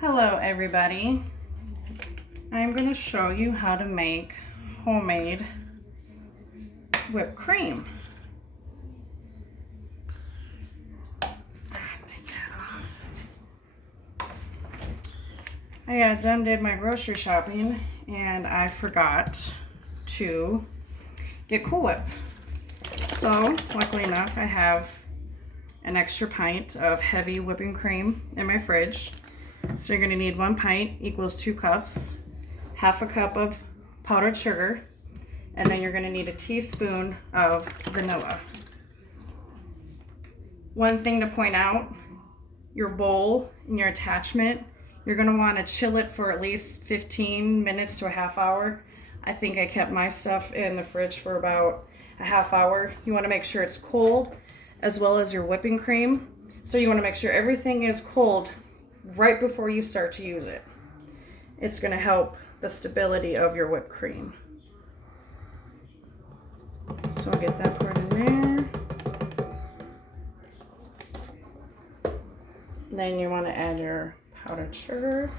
Hello everybody. I'm going to show you how to make homemade whipped cream. Take that off. I did my grocery shopping and I forgot to get Cool Whip. So luckily enough I have an extra pint of heavy whipping cream in my fridge. So you're going to need 1 pint equals 2 cups, half a cup of powdered sugar, and then you're going to need a teaspoon of vanilla. One thing to point out, your bowl and your attachment, you're going to want to chill it for at least 15 minutes to a half hour. I think I kept my stuff in the fridge for about a half hour. You want to make sure it's cold as well as your whipping cream. So you want to make sure everything is cold right before you start to use it. It's going to help the stability of your whipped cream. So I'll get that part in there. Then you want to add your powdered sugar.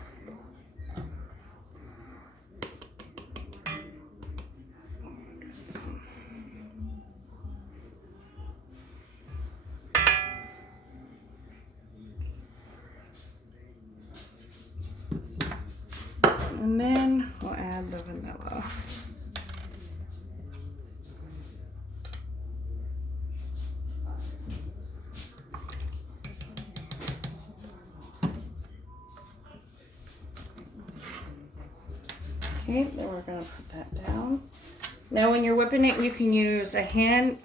And then we'll add the vanilla. Okay, then we're going to put that down. Now when you're whipping it, you can use a hand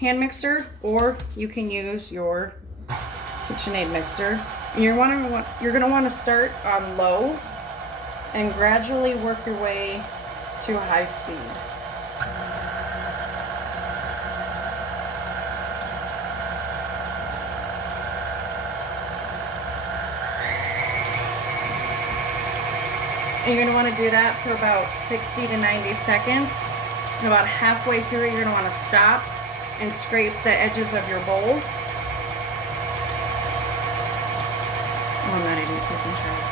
mixer, or you can use your KitchenAid mixer. And you're going to want to start on low and gradually work your way to high speed. And you're going to want to do that for about 60 to 90 seconds. And about halfway through, you're going to want to stop and scrape the edges of your bowl. Oh, I'm not even keeping track.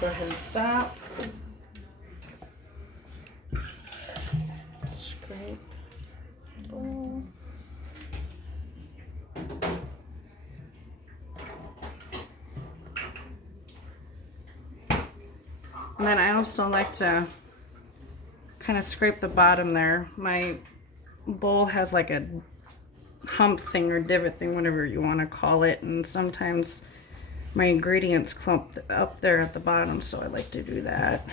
Go ahead and stop. Scrape the bowl. And then I also like to kind of scrape the bottom there. My bowl has like a hump thing or divot thing, whatever you want to call it, and sometimes my ingredients clump up there at the bottom, so I like to do that.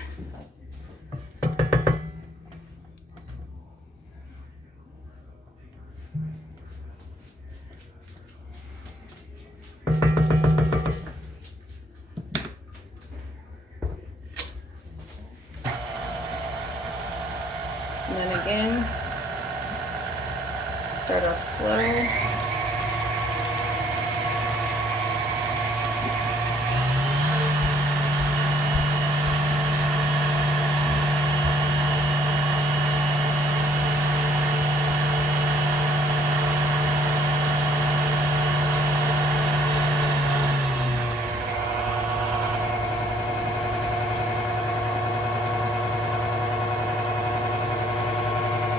And then again, start off slow.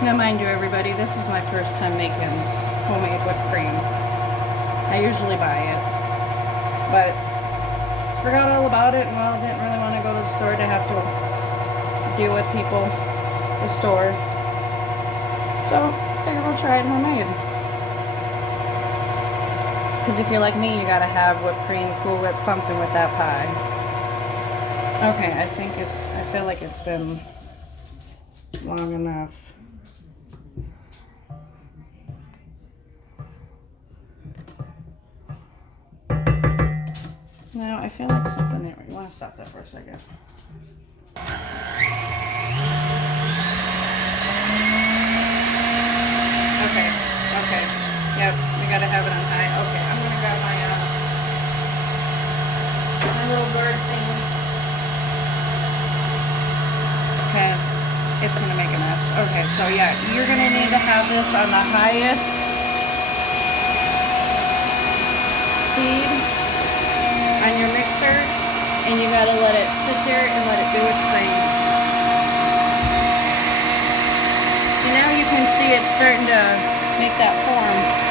Now mind you everybody, this is my first time making homemade whipped cream. I usually buy it, but forgot all about it and well, didn't really want to go to the store to have to deal with people at the store. So figured we'll try it homemade. Because if you're like me, you gotta have whipped cream, Cool Whip, something with that pie. Okay, I feel like it's been long enough. Now I feel like something there. You want to stop that for a second. Okay. Yep, we gotta have it on high. Okay, I'm gonna grab my little bird thing. Because it's gonna make a mess. Okay, so yeah, you're gonna need to have this on the highest speed on your mixer, and you gotta let it sit there and let it do its thing. See, now you can see it's starting to make that form.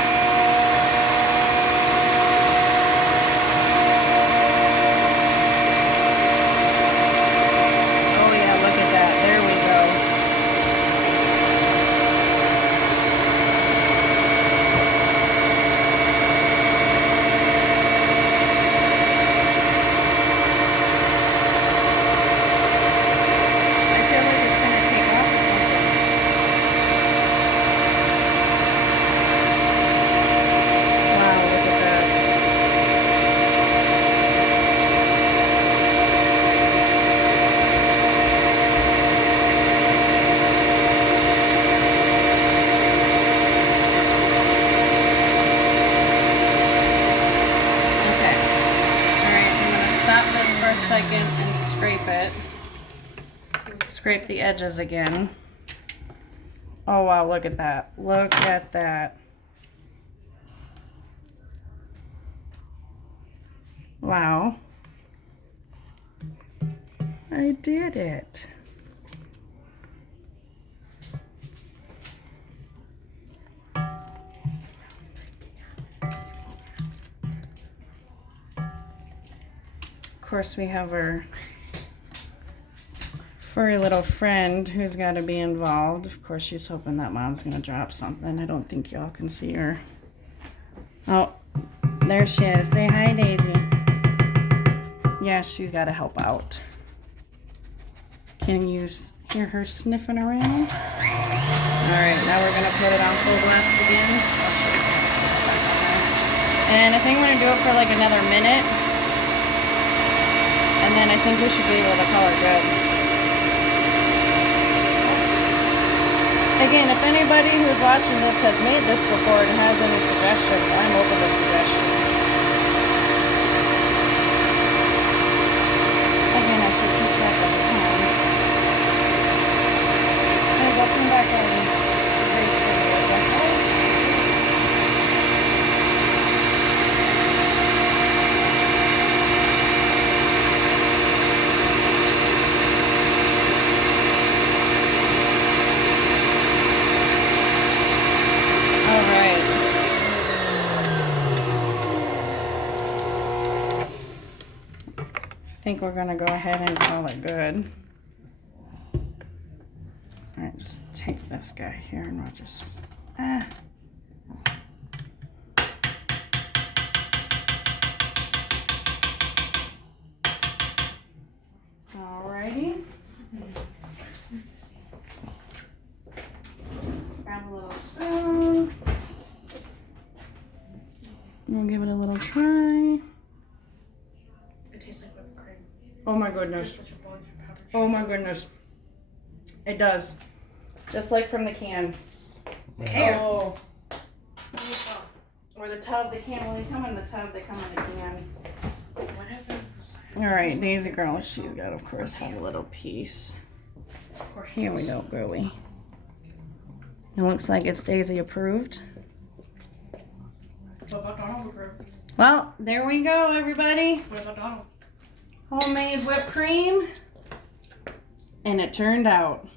Second and scrape it. Scrape the edges again. Oh wow, look at that. Look at that. Wow. I did it. Of course, we have our furry little friend who's got to be involved. Of course, she's hoping that mom's going to drop something. I don't think y'all can see her. Oh, there she is. Say hi, Daisy. Yeah, she's got to help out. Can you hear her sniffing around? All right, now we're going to put it on full blast again. And I think I'm going to do it for like another minute. And then I think we should be able to call it good. Again, if anybody who's watching this has made this before and has any suggestions, I'm open to suggestions. Again, I should keep track of the time. Hey, go come back on. I think we're going to go ahead and call it good. Alright, just take this guy here and we'll just... Alrighty. Grab a little spoon. We'll give it a little try. Oh my goodness. Oh my goodness. It does. Just like from the can. Yeah. Oh. Or the tub. They can't really come in the tub. They come in the can. Alright, Daisy girl. She's got, of course, have a little piece. Here we go, girly. It looks like it's Daisy approved. Well, there we go, everybody. Homemade whipped cream, and it turned out.